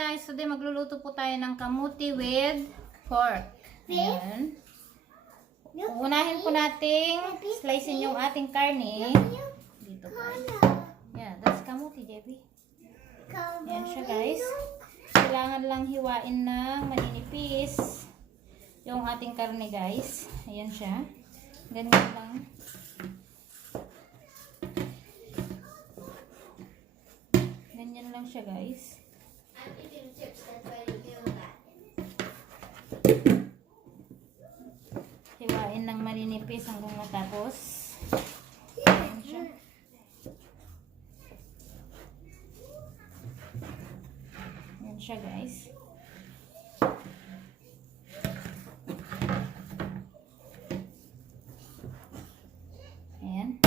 guys, today magluluto po tayo ng kamuti with pork. Ayan. Unahin po nating slicein yung ating karne. Dito guys. Yeah, that's kamuti, JB. Ayan siya guys. Kailangan lang hiwain ng maninipis yung ating karne guys. Ayan siya. Ganyan lang. Ganyan lang siya guys. Hiwain ng maninipis hanggang matapos. Ayan siya. Ayan siya guys. Ayan.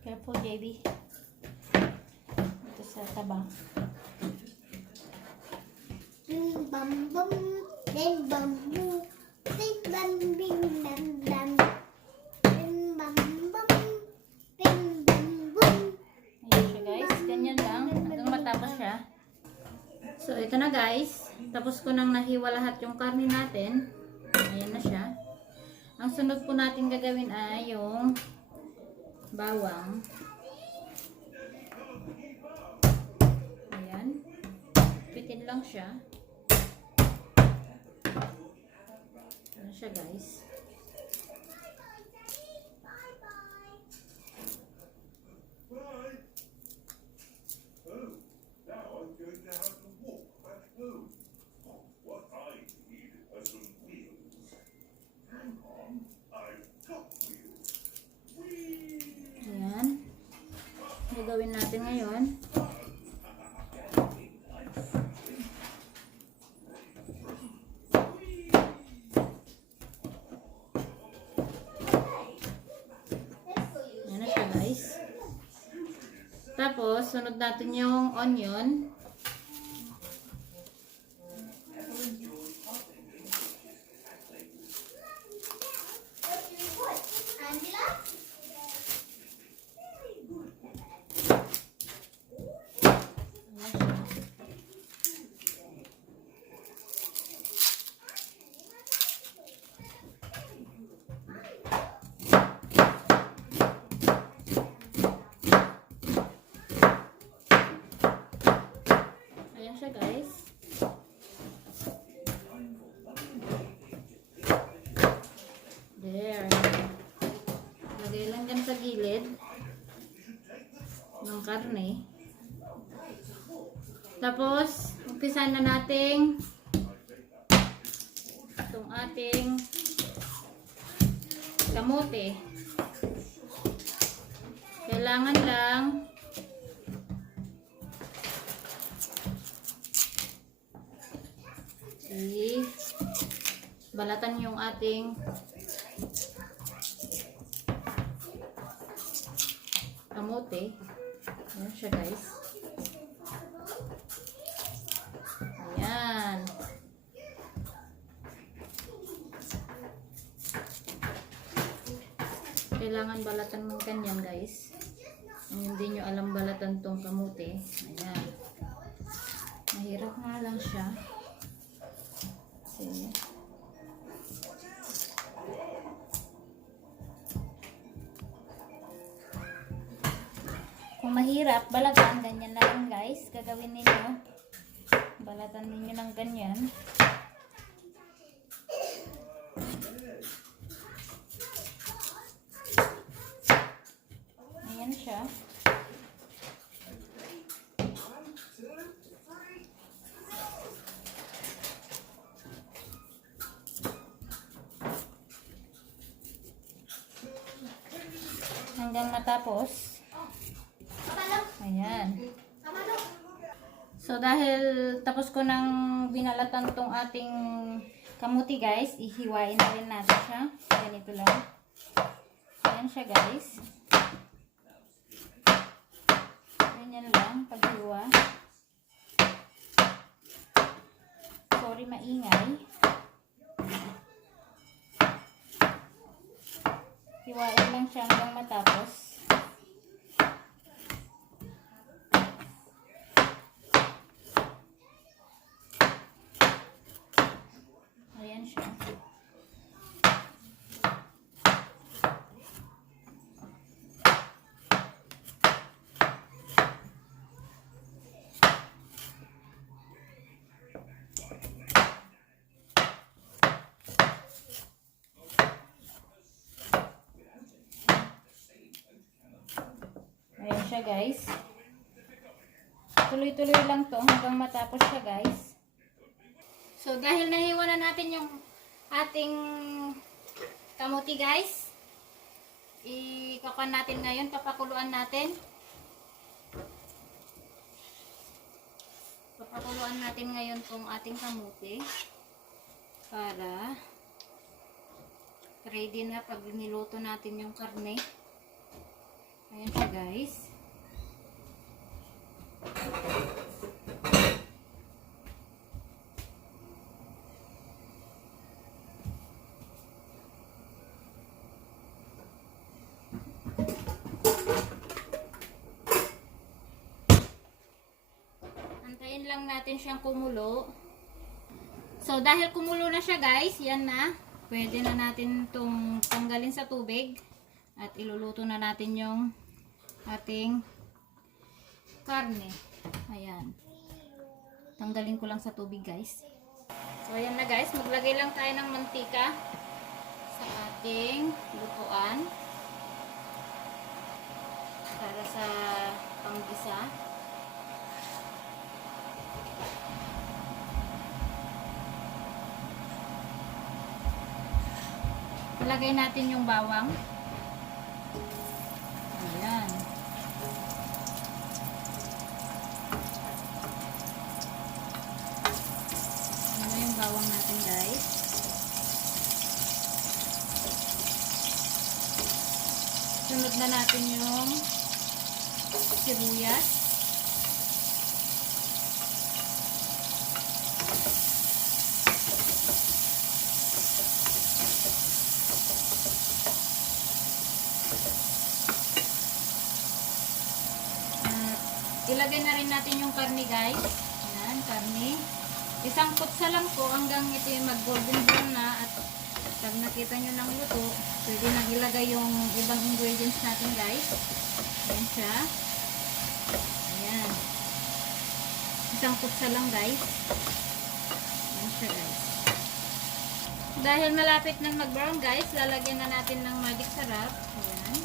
Careful, baby. Ito sa taba. Bim bam bum, bim bam bum, bim bam bim bam bam, bim bam bum, bim bam bum. Ayan siya guys. Ganyan lang. Hanggang matapos siya. So, ito na guys. Tapos ko nang nahiwa lahat yung karne natin. Ayan na siya. Ang sunod po natin gagawin ay yung bawang. Ayan. Pitin lang siya. Ayan siya guys. Ayan. Gagawin natin ngayon. Ayan na siya guys. Tapos, sunod natin yung onion. Ayan siya guys. There. Lagay lang dyan sa gilid ng karne. Tapos, umpisan na nating itong ating kamote. Kailangan lang balatan yung ating kamote. Ayan siya guys. Ayan. Kailangan balatan ng ganyan guys. Kung hindi nyo alam balatan tong kamote. Ayan. Mahirap nga lang siya. Kasi kung mahirap, balatan, ganyan na lang guys. Gagawin ninyo. Balatan ninyo ng ganyan. Ayan siya. Hanggang matapos. Ayan. So, dahil tapos ko nang binalatan tong ating kamuti guys, ihiwain na rin natin siya. Ganito lang. Ayan siya guys. Ganyan lang, paghiwa. Sorry, maingay. Hiwain lang siya hanggang matapos. siya guys. Tuloy-tuloy lang to hanggang matapos siya guys. So dahil nahiwa na natin yung ating kamuti guys, ikakuan natin ngayon, papakuluan natin. Papakuluan natin ngayon tong ating kamuti para ready na pag niluto natin yung karne. Ayan siya guys. Antayin lang natin siyang kumulo. So dahil kumulo na siya guys, yan na. Pwede na natin itong tanggalin sa tubig at iluluto na natin yung ating karne. Ayan. Tanggalin ko lang sa tubig guys. So ayan na guys, maglagay lang tayo ng mantika sa ating lutuan para sa panggisa. Lagay natin yung bawang. Ayan. Ayan yung bawang natin guys. Sunod na natin yung sibuyas. Ilagay na rin natin yung karne guys. Ayan, karne. Isang kutsa lang po hanggang ito yung mag golden brown na, at pag nakita nyo ng luto, pwede nang ilagay yung ibang ingredients natin guys. Ayan siya. Ayan. Isang kutsa lang guys. Ayan siya guys. Dahil malapit nang mag brown guys, lalagyan na natin ng magic sarap. Ayan.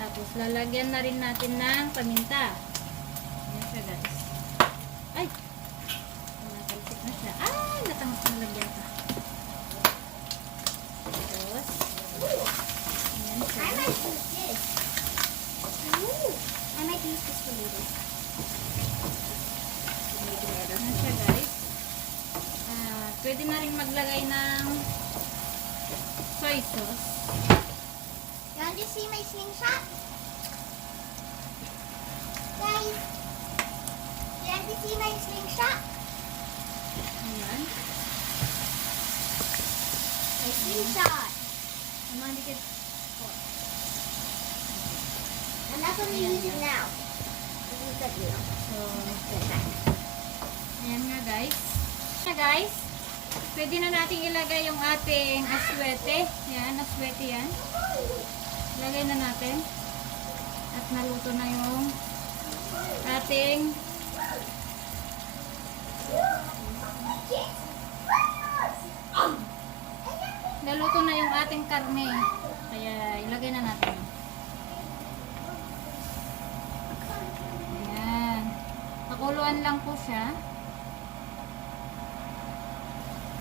Tapos lalagyan na rin natin ng paminta. Ayan siya guys. Ay! Natalsik na siya. Ay! Nalagyan ka. Tapos, ayan siya. I might use this. Ooh, I might use this for later. Ayan siya guys. Pwede na rin maglagay ng soy sauce. You want to see my slingshot? Guys, you want to see my slingshot? Ayan. My slingshot. Ano ang dikit? And that's what we use it now. We use that now. So, ayan nga guys. Guys, pwede na natin ilagay yung ating aswete. Yan, aswete yan. Lagay na natin. At naluto na yung ating karne. Kaya ilagay na natin. Ayan. Pakuluan lang po siya.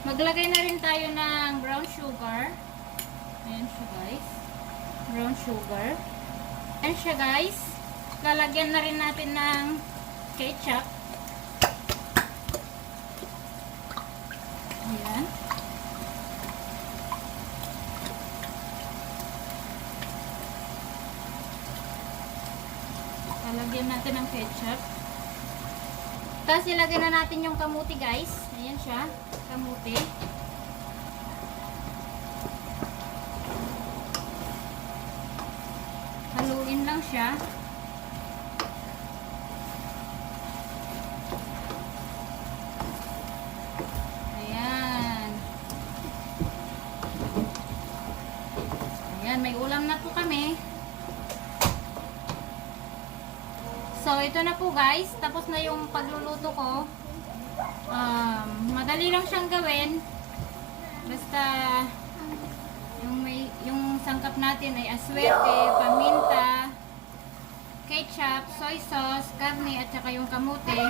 Maglagay na rin tayo ng brown sugar. Ayan siya guys. Brown sugar. Ayan siya guys. Lalagyan na rin natin ng ketchup. Ayan. Lalagyan natin ng ketchup. Tapos ilagay na natin yung kamuti guys. Ayan siya. Kamuti. Haluin lang siya. Ayan. Ayan, may ulam na po kami. So, ito na po guys. Tapos na yung pagluluto ko. Madali lang siyang gawin. Basta yung sangkap natin ay aswete, paminta, ketchup, soy sauce, karne, at saka yung kamote,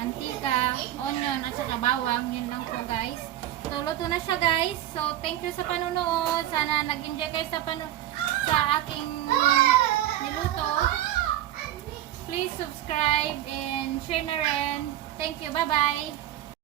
mantika, onion, at saka bawang. Yun lang po guys. So, luto na siya guys. So, thank you sa panunood. Sana nag-enjoy kayo sa aking niluto. Please subscribe and share na rin. Thank you. Bye-bye.